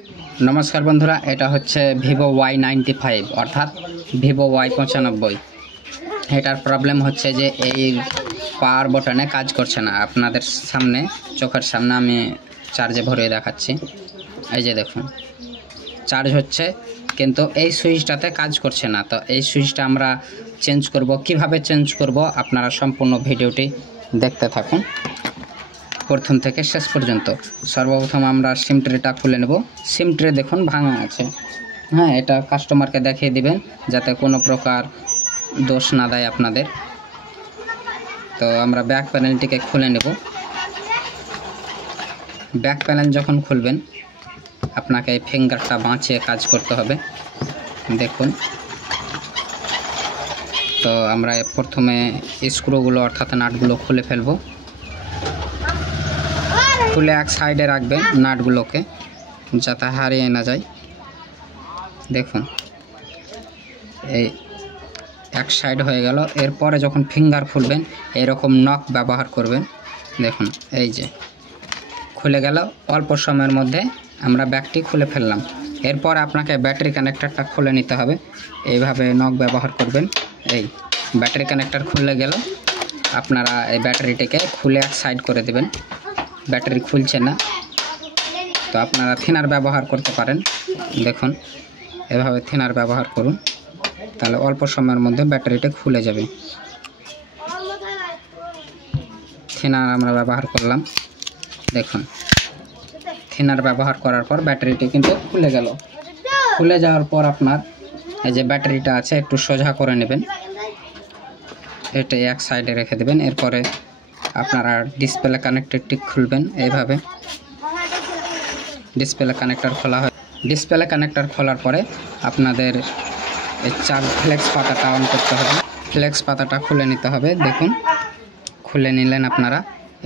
नमस्कार बंधुरा এটা হচ্ছে ভিভো Y95 অর্থাৎ ভিভো Y95 এটার প্রবলেম হচ্ছে যে এই পাওয়ার বাটনে কাজ করছে না। আপনাদের সামনে চোখের সামনে আমি চার্জে ভরে দেখাচ্ছি। এই যে দেখুন চার্জ হচ্ছে কিন্তু এই সুইচটাতে কাজ করছে না। তো এই সুইচটা আমরা চেঞ্জ করব, কিভাবে চেঞ্জ করব আপনারা সম্পূর্ণ ভিডিওটি দেখতে থাকুন प्रथम থেকে শেষ পর্যন্ত। সর্বপ্রথম আমরা সিম ট্রেটা খুলে নেব। সিম ট্রে দেখুন ভাঙা আছে। হ্যাঁ, এটা কাস্টমারকে দেখিয়ে দিবেন যাতে কোনো প্রকার দোষ না দেয় আপনাদের। তো আমরা ব্যাক প্যানেলটিকে খুলে নেব। ব্যাক প্যানেল যখন খুলবেন আপনাকে এই ফিঙ্গারটা বাঁচিয়ে কাজ করতে হবে। দেখুন তো আমরা প্রথমে স্ক্রুগুলো অর্থাৎ নাটগুলো খুলে ফেলবো। খুলে এক সাইডে রাখবেন নাটগুলোকে যাতে হারিয়ে না যায়। দেখুন এই এক সাইড হয়ে গেল। এরপরে যখন ফিঙ্গার খুলবেন এরকম নক ব্যবহার করবেন। দেখুন এই যে খুলে গেল। অল্প সময়ের মধ্যে আমরা ব্যাগটি খুলে ফেললাম। এরপর আপনাকে ব্যাটারি কানেক্টরটা খুলে নিতে হবে। এইভাবে নক ব্যবহার করবেন। এই ব্যাটারি কানেক্টর খুলে গেল। আপনারা এই ব্যাটারিটিকে খুলে এক সাইড করে দেবেন। ব্যাটারি খুলছে না তো আপনারা থিনার ব্যবহার করতে পারেন। দেখুন এভাবে থিনার ব্যবহার করুন, তাহলে অল্প সময়ের মধ্যে ব্যাটারিটা খুলে যাবে। থিনার আমরা ব্যবহার করলাম। দেখুন থিনার ব্যবহার করার পর ব্যাটারিটি কিন্তু খুলে গেল। খুলে যাওয়ার পর আপনার এই যে ব্যাটারিটা আছে একটু সোজা করে নেবেন। এটা এক সাইডে রেখে দেবেন। এরপরে আপনারা ডিসপ্লে কানেক্টরটি খুলবেন। এইভাবে ডিসপ্লে কানেক্টর খোলা হয়। ডিসপ্লে কানেক্টর খোলার পরে আপনাদের এই চার ফ্লেক্স পাতাটা অন করতে হবে। ফ্লেক্স পাতাটা খুলে নিতে হবে। দেখুন খুলে নিলেন আপনারা।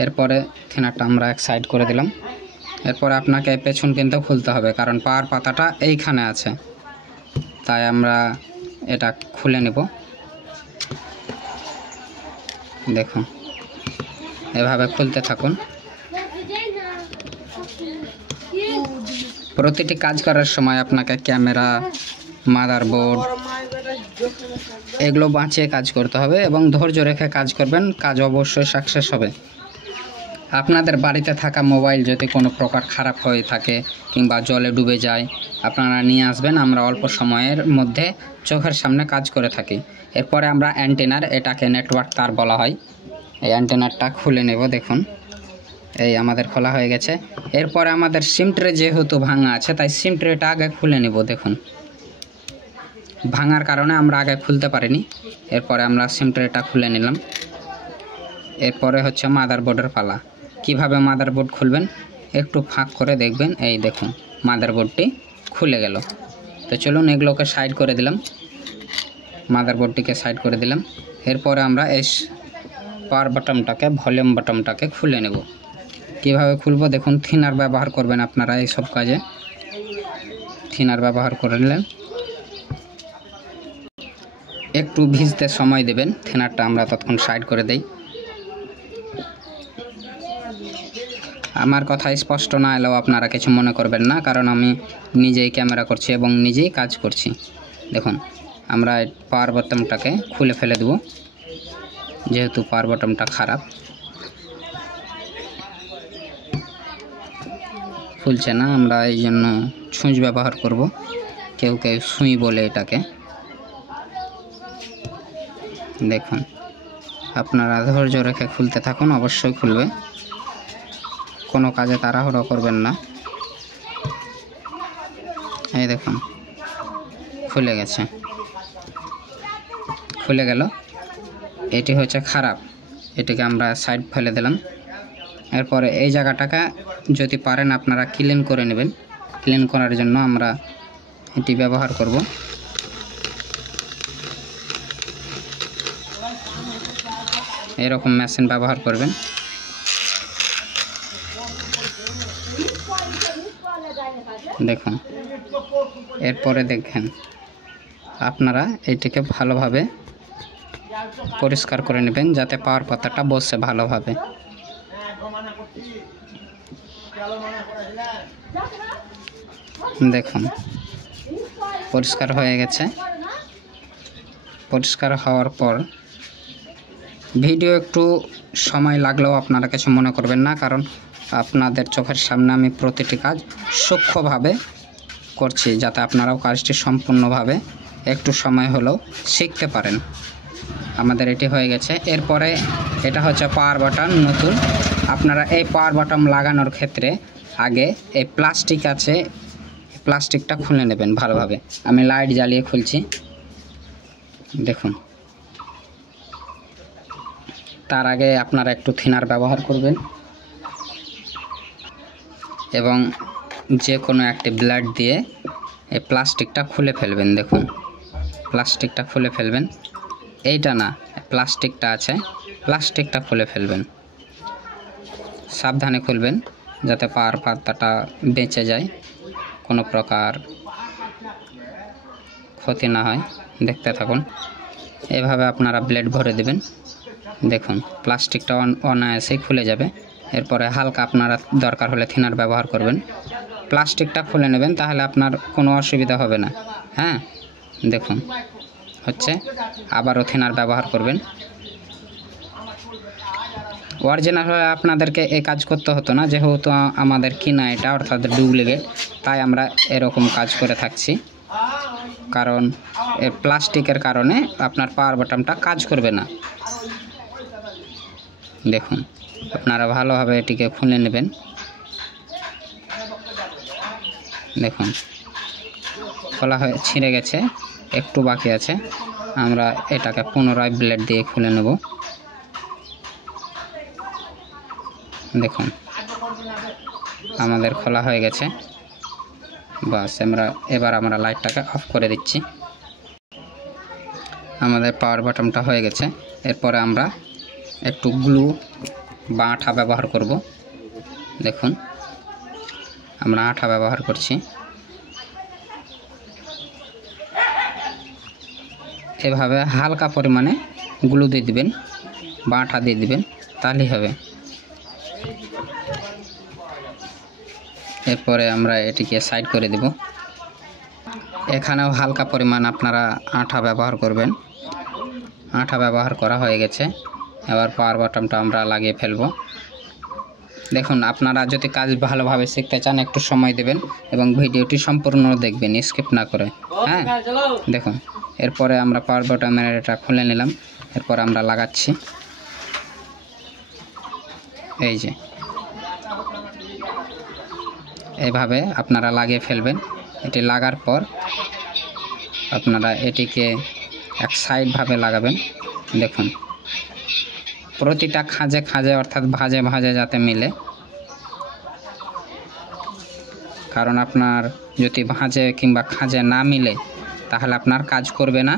এরপরে থিনারটা আমরা এক সাইড করে দিলাম। এরপরে আপনাকে পেছন কিন্তু খুলতে হবে, কারণ পাওয়ার পাতাটা এইখানে আছে, তাই আমরা এটা খুলে নেব। দেখুন এভাবে খুলতে থাকুন। প্রতিটি কাজ করার সময় আপনাকে ক্যামেরা, মাদারবোর্ড এগুলো বাঁচিয়ে কাজ করতে হবে এবং ধৈর্য রেখে কাজ করবেন। কাজ অবশ্যই সাকসেস হবে। আপনাদের বাড়িতে থাকা মোবাইল যদি কোনো প্রকার খারাপ হয়ে থাকে কিংবা জলে ডুবে যায় আপনারা নিয়ে আসবেন। আমরা অল্প সময়ের মধ্যে চোখের সামনে কাজ করে থাকি। এরপরে আমরা অ্যান্টেনার, এটাকে নেটওয়ার্ক তার বলা হয়, এই অ্যান্টেনারটা খুলে নেব। দেখুন এই আমাদের খোলা হয়ে গেছে। এরপরে আমাদের সিম ট্রে যেহেতু ভাঙা আছে তাই সিম ট্রেটা আগে খুলে নেব। দেখুন ভাঙার কারণে আমরা আগে খুলতে পারিনি। এরপরে আমরা সিম ট্রেটা খুলে নিলাম। এরপরে হচ্ছে মাদারবোর্ডের পালা। কিভাবে মাদারবোর্ড খুলবেন একটু ফাঁক করে দেখবেন। এই দেখুন মাদারবোর্ডটি খুলে গেল। তো চলুন এগুলোকে সাইড করে দিলাম। মাদারবোর্ডটিকে সাইড করে দিলাম। এরপরে আমরা এই পাওয়ার বাটনটাকে, ভলিউম বাটনটাকে খুলে নেব। কিভাবে খুলবো দেখুন, থিনার ব্যবহার করবেন আপনারা এই সব কাজে। থিনার ব্যবহার করে নিলেন। একটু ভিজতে সময় দেবেন। থিনারটা আমরা ততক্ষণ সাইড করে দেই। আমার কথা স্পষ্ট না এলেও আপনারা কিছু মনে করবেন না, কারণ আমি নিজেই ক্যামেরা করছি এবং নিজেই কাজ করছি। দেখুন আমরা পাওয়ার বাটনটাকে খুলে ফেলে দেব, যেহেতু পাওয়ার বাটনটা খারাপ, খুলছে না। আমরা এই জন্য সুইচ ব্যবহার করব। কেউ কেউ সুই বলে এটাকে। দেখুন আপনারা ধৈর্য রেখে খুলতে থাকুন, অবশ্যই খুলবে। কোনো কাজে তাড়াহুড়ো করবেন না। এই দেখুন খুলে গেছে। খুলে গেল। এটি হচ্ছে খারাপ, এটিকে আমরা সাইড ফেলে দিলাম। এরপরে এই জায়গাটাকে যদি পারেন আপনারা ক্লিন করে নেবেন। ক্লিন করার জন্য আমরা এটি ব্যবহার করব। এরকম মেশিন ব্যবহার করবেন। দেখুন এরপরে দেখেন আপনারা এটিকে ভালোভাবে পরিষ্কার করে নেবেন যাতে পাওয়ার পাতাটা বসে ভালোভাবে। দেখুন পরিষ্কার হয়ে গেছে। পরিষ্কার হওয়ার পর ভিডিও একটু সময় লাগলেও আপনারা কিছু মনে করবেন না, কারণ আপনাদের চোখের সামনে আমি প্রতিটি কাজ সূক্ষ্মভাবে করছি, যাতে আপনারাও কাজটি সম্পূর্ণভাবে একটু সময় হলেও শিখতে পারেন। আমাদের এটি হয়ে গেছে। এরপরে এটা হচ্ছে পাওয়ার বাটন নতুন। আপনারা এই পাওয়ার বাটন লাগানোর ক্ষেত্রে আগে এই প্লাস্টিক আছে, প্লাস্টিকটা খুলে নেবেন ভালোভাবে। আমি লাইট জ্বালিয়ে খুলছি, দেখুন। তার আগে আপনারা একটু থিনার ব্যবহার করবেন এবং যে কোনো একটি ব্লেড দিয়ে এই প্লাস্টিকটা খুলে ফেলবেন। দেখুন প্লাস্টিকটা খুলে ফেলবেন, এইটা না, প্লাস্টিকটা আছে, প্লাস্টিকটা খুলে ফেলবেন। সাবধানে খুলবেন যাতে পাওয়ার পাতাটা বেঁচে যায়, কোনো প্রকার ক্ষতি না হয়। দেখতে থাকুন। এভাবে আপনারা ব্লেড ভরে দেবেন। দেখুন প্লাস্টিকটা অনায়াসেই খুলে যাবে। এরপরে হালকা আপনারা দরকার হলে থিনার ব্যবহার করবেন। প্লাস্টিকটা খুলে নেবেন, তাহলে আপনার কোনো অসুবিধা হবে না। হ্যাঁ, দেখুন হচ্ছে। আবারও থিনার ব্যবহার করবেন। অরিজিনাল হলে আপনাদেরকে এই কাজ করতে হতো না, যেহেতু আমাদের কিনা এটা, অর্থাৎ ডুপ্লিকেট, তাই আমরা এরকম কাজ করে থাকছি। কারণ এই প্লাস্টিকের কারণে আপনার পাওয়ার বাটনটা কাজ করবে না। দেখুন আপনারা ভালোভাবে এটিকে খুলে নেবেন। দেখুন খোলা হয়ে ছিঁড়ে গেছে, একটু বাকি আছে। আমরা এটাকে পুনরায় ব্লেড দিয়ে খুলে নেব। দেখুন আমাদের খোলা হয়ে গেছে। বাস এবার আমরা লাইটটাকে অফ করে দিচ্ছি। আমাদের পাওয়ার বাটনটা হয়ে গেছে। এরপরে আমরা একটু গ্লু বা আঠা ব্যবহার করব। দেখুন আমরা আঠা ব্যবহার করছি। এভাবে হালকা পরিমাণে গ্লু দিয়ে দিবেন বা আঠা দিয়ে দিবেন, তাহলেই হবে। এরপরে আমরা এটিকে সাইড করে দেব। এখানেও হালকা পরিমাণ আপনারা আঠা ব্যবহার করবেন। আঠা ব্যবহার করা হয়ে গেছে। এবার পাওয়ার বাটনটা আমরা লাগিয়ে ফেলব। দেখুন আপনারা যদি কাজ ভালোভাবে শিখতে চান একটু সময় দেবেন এবং ভিডিওটি সম্পূর্ণ দেখবেন, স্কিপ না করে। হ্যাঁ, দেখুন এরপরে আমরা পাওয়ার বাটনের এটা খুলে নিলাম। এরপর আমরা লাগাচ্ছি। এই যে এইভাবে আপনারা লাগিয়ে ফেলবেন। এটি লাগার পর আপনারা এটিকে এক সাইডভাবে লাগাবেন। দেখুন প্রতিটা খাঁজে খাঁজে, অর্থাৎ ভাঁজে ভাঁজে যাতে মিলে। কারণ আপনার যদি ভাঁজে কিংবা খাঁজে না মিলে তাহলে আপনার কাজ করবে না।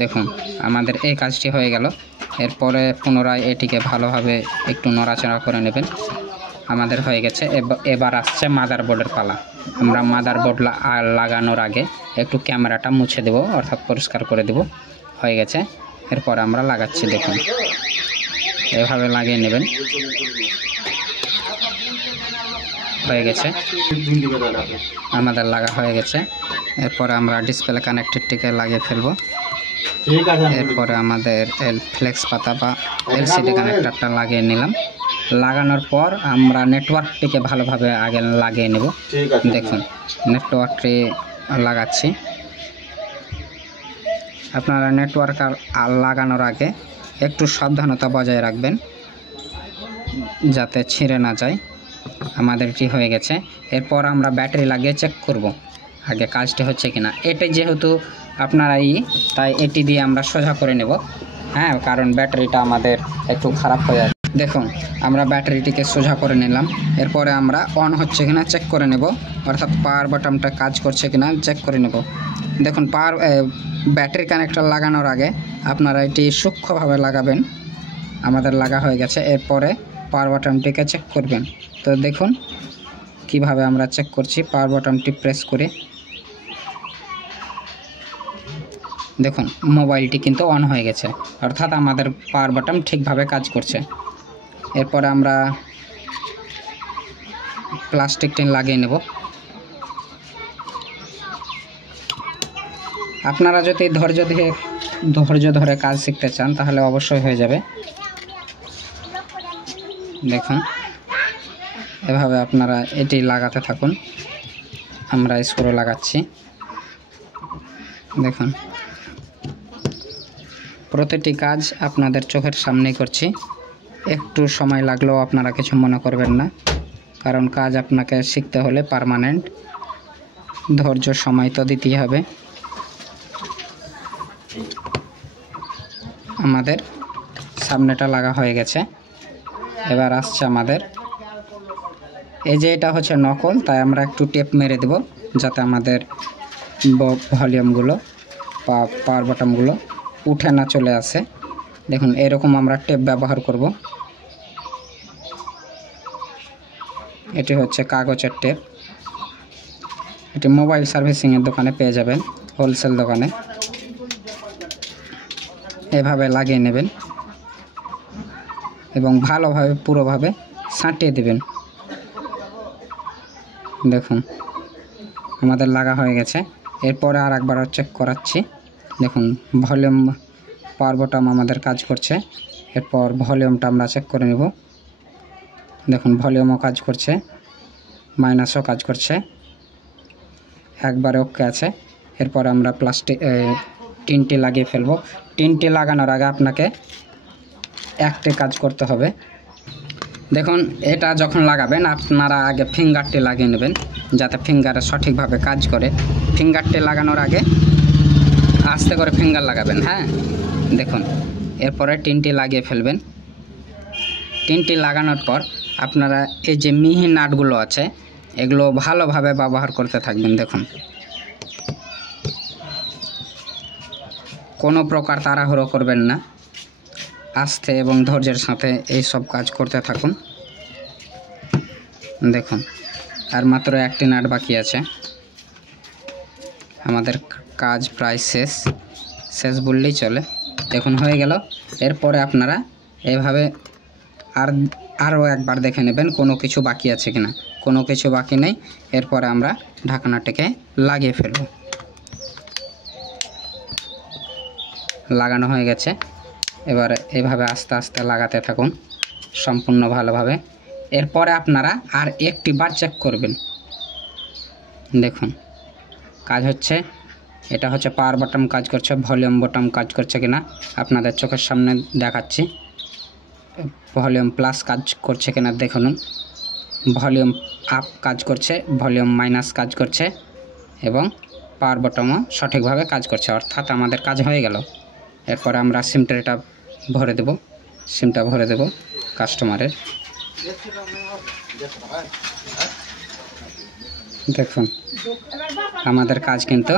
দেখুন আমাদের এই কাজটি হয়ে গেল। এরপরে পুনরায় এটিকে ভালোভাবে একটু নড়াচড়া করে নেবেন। আমাদের হয়ে গেছে। এবার আসছে মাদারবোর্ডের পালা। আমরা মাদারবোর্ড লাগানোর আগে একটু ক্যামেরাটা মুছে দেব, অর্থাৎ পরিষ্কার করে দেব। হয়ে গেছে। এরপর আমরা লাগাচ্ছি। দেখুন এভাবে লাগিয়ে নেবেন। হয়ে গেছে, আমাদের লাগা হয়ে গেছে। এরপরে আমরা ডিসপ্লে কানেক্টরটিকে লাগিয়ে ফেলব। এরপরে আমাদের ফ্লেক্স পাতা বা এলসিডি কানেক্টরটা লাগিয়ে নিলাম। লাগানোর পর আমরা নেটওয়ার্কটিকে ভালোভাবে আগে লাগিয়ে নেব। দেখুন নেটওয়ার্কটি লাগাচ্ছি। আপনারা নেটওয়ার্ক লাগানোর আগে একটু সাবধানতা বজায় রাখবেন যাতে ছিঁড়ে না যায়। আমাদেরটি হয়ে গেছে। এরপর আমরা ব্যাটারি লাগিয়ে চেক করব আগে কাজটি হচ্ছে কিনা। এটি যেহেতু আপনারা তাই এটি দিয়ে আমরা সোজা করে নেব। হ্যাঁ, কারণ ব্যাটারিটা আমাদের একটু খারাপ হয়ে যাচ্ছে। দেখুন আমরা ব্যাটারিটিকে সোজা করে নিলাম। এরপরে আমরা অন হচ্ছে কিনা চেক করে নেব, অর্থাৎ পাওয়ার বাটনটা কাজ করছে কিনা চেক করে নেব। দেখুন ব্যাটারি কানেক্টর লাগানোর আগে আপনারা এটি সূক্ষ্মভাবে লাগাবেন। আমাদের লাগা হয়ে গেছে। এরপরে পাওয়ার বাটনটিকে চেক করবেন। তো দেখুন কিভাবে আমরা চেক করছি। পাওয়ার বাটনটি প্রেস করে দেখুন মোবাইলটি কিন্তু অন হয়ে গেছে, অর্থাৎ আমাদের পাওয়ার বাটন ঠিকভাবে কাজ করছে। এরপরে আমরা প্লাস্টিক টিন লাগিয়ে নেব। আপনারা যদি ধৈর্য ধরে কাজ শিখতে চান তাহলে অবশ্যই হয়ে যাবে। দেখুন এভাবে আপনারা এটি লাগাতে থাকুন। আমরা স্ক্রু লাগাচ্ছি। দেখুন প্রতিটি কাজ আপনাদের চোখের সামনেই করছি। একটু সময় লাগলেও আপনারা কিছু মনে করবেন না, কারণ কাজ আপনাকে শিখতে হলে পার্মানেন্ট ধৈর্য সময় তো দিতেই হবে। আমাদের সামনেটা লাগা হয়ে গেছে। এবার আসছে আমাদের এই যে এটা হচ্ছে নকল, তাই আমরা একটু টেপ মেরে দেব যাতে আমাদের ভলিউমগুলো বা পাওয়ার বাটনগুলো উঠে না চলে আসে। দেখুন এরকম আমরা টেপ ব্যবহার করব। এটি হচ্ছে কাগজের টেপ। এটি মোবাইল সার্ভিসিংয়ের দোকানে পেয়ে যাবেন, হোলসেল দোকানে। এভাবে লাগিয়ে নেবেন এবং ভালোভাবে পুরোভাবে সাঁটিয়ে দেবেন। দেখুন আমাদের লাগা হয়ে গেছে। এরপরে আর একবার চেক করাচ্ছি। দেখুন ভলিউম পাওয়ার বাটন আমাদের কাজ করছে। এরপর ভলিউমটা আমরা চেক করে নেব। দেখুন ভলিউমও কাজ করছে, মাইনাসও কাজ করছে, একবারে ওকে আছে। এরপর আমরা টিনটি লাগিয়ে ফেলব। টিনটি লাগানোর আগে আপনাকে একটি কাজ করতে হবে। দেখুন এটা যখন লাগাবেন আপনারা আগে ফিঙ্গারটি লাগিয়ে নেবেন যাতে ফিঙ্গারে সঠিকভাবে কাজ করে। ফিঙ্গারটি লাগানোর আগে আস্তে করে ফিঙ্গার লাগাবেন। হ্যাঁ দেখুন এরপরে টিনটি লাগিয়ে ফেলবেন। টিনটি লাগানোর পর আপনারা এই যে মিহি নাটগুলো আছে এগুলো ভালোভাবে ব্যবহার করতে থাকবেন। দেখুন কোনো প্রকার তাড়াহুড়ো করবেন না, আস্তে এবং ধৈর্যের সাথে এই সব কাজ করতে থাকুন। দেখুন আর মাত্র একটি নাট বাকি আছে। আমাদের কাজ প্রায় শেষ বললেই চলে। দেখুন হয়ে গেল। এরপরে আপনারা এভাবে আরও একবার দেখে নেবেন কোনো কিছু বাকি আছে কিনা। কোনো কিছু বাকি নেই। এরপরে আমরা ঢাকনাটাকে লাগিয়ে ফেলব। লাগানো হয়ে গেছে। এবার এভাবে আস্তে আস্তে লাগাতে থাকুন সম্পূর্ণ ভালোভাবে। এরপরে আপনারা আর একটি বার চেক করবেন। দেখুন কাজ হচ্ছে। এটা হচ্ছে পাওয়ার বাটন কাজ করছে, ভলিউম বাটন কাজ করছে কিনা আপনাদের চোখের সামনে দেখাচ্ছি। ভলিউম প্লাস কাজ করছে কিনা দেখুন। ভলিউম আপ কাজ করছে, ভলিউম মাইনাস কাজ করছে এবং পাওয়ার বাটনও সঠিকভাবে কাজ করছে, অর্থাৎ আমাদের কাজ হয়ে গেল। এরপরে আমরা সিমটা ভরে দেব। সিমটা ভরে দেব কাস্টমারের। দেখুন আমাদের কাজ কিন্তু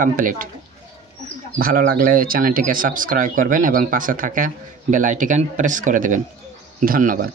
কমপ্লিট। ভালো লাগলে চ্যানেলটিকে সাবস্ক্রাইব করবেন এবং পাশে থাকা বেল আইকন প্রেস করে দেবেন। ধন্যবাদ।